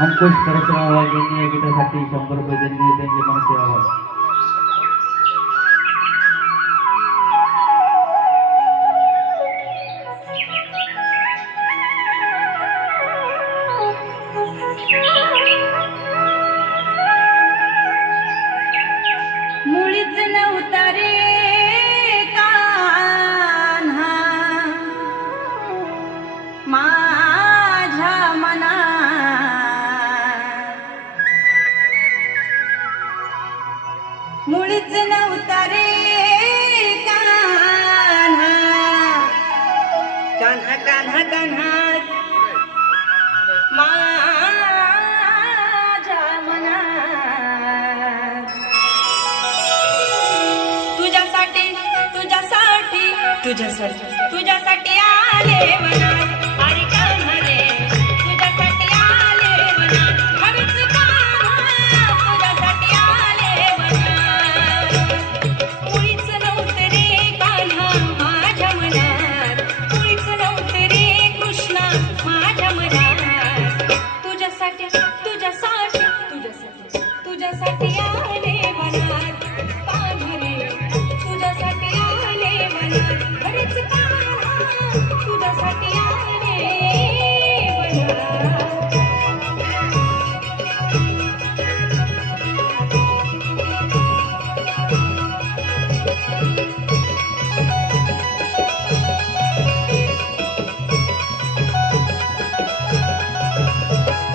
अंकुश परशुराम वाघ यांनी या गीतासाठी 100 रुपये दिले त्यांचे मनसे आवाज मुळीच नव्हता रे कान्हा माझ्या मनात, मुळीच नव्हता रे कान्हा कान्हा कान्हा कान्हा माझ्या मनात, तुझ्यासाठी तुझ्यासाठी तुझ्यासाठी तुझ्यासाठी आले मनात, अरे कान्हा रे तुझ्यासाठी आले मनात, खरंच कान्हा तुझ्यासाठी आले मनात, मुळीच नव्हतं रे कान्हा माझ्या मनात, मुळीच नव्हतं रे कृष्णा माझ्या मनात, तुझ्यासाठी तुझ्यासाठी तुझ्यासाठी तुझ्यासाठी आले मनात, कान्हा रे तुझ्यासाठी आले मनात, खरंच कान्हा तुझ्यासाठी आले मनात.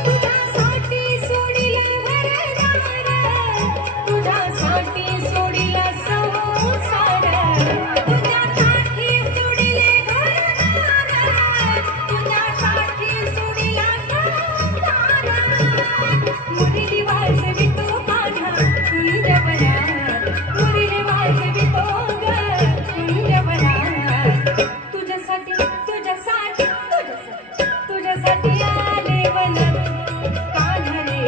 तुझ्यासाठी सोडिला घरदार, तुझ्यासाठी सोडिला संसार, तुझ्यासाठी सोडिले घरदार, तुझ्यासाठी सोडिला संसार, मुरली वाजवितो कान्हा कुंजवनात, मुरली वाजवितो ग कुंजवनात, तुझ्यासाठी तुझ्यासाठी तुझ्यासाठी तुझ्यासाठी आले वनात, कान्हा रे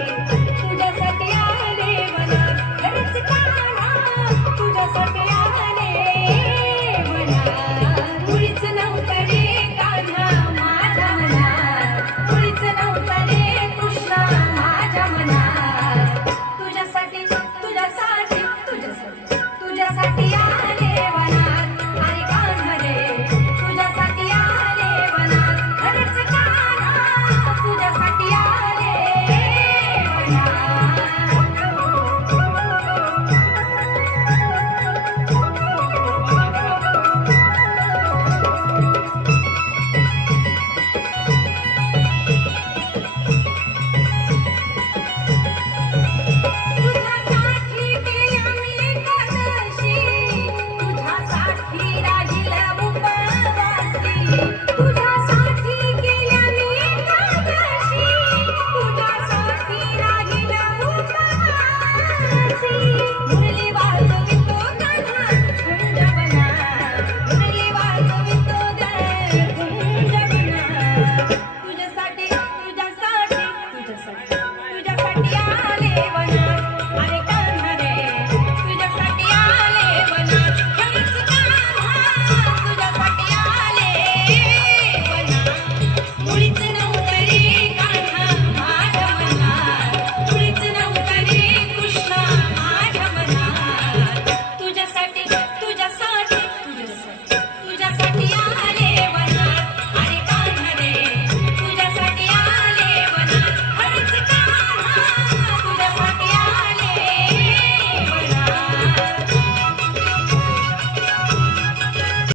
तुझ्यासाठी आले वनात, खरंच कान्हा तुझ्यासाठी आले वनात, मुळीच नव्हतं रे कान्हा माझ्या मनात, मुळीच नव्हतं रे कृष्णा माझ्या मनात, तुझ्यासाठी तुझ्यासाठी तुझ्यासाठी तुझ्यासाठी आले वनात, अरे कान्हा रे तुझ्यासाठी आले वनात, खरंच कान्हा तुझ्यासाठी आले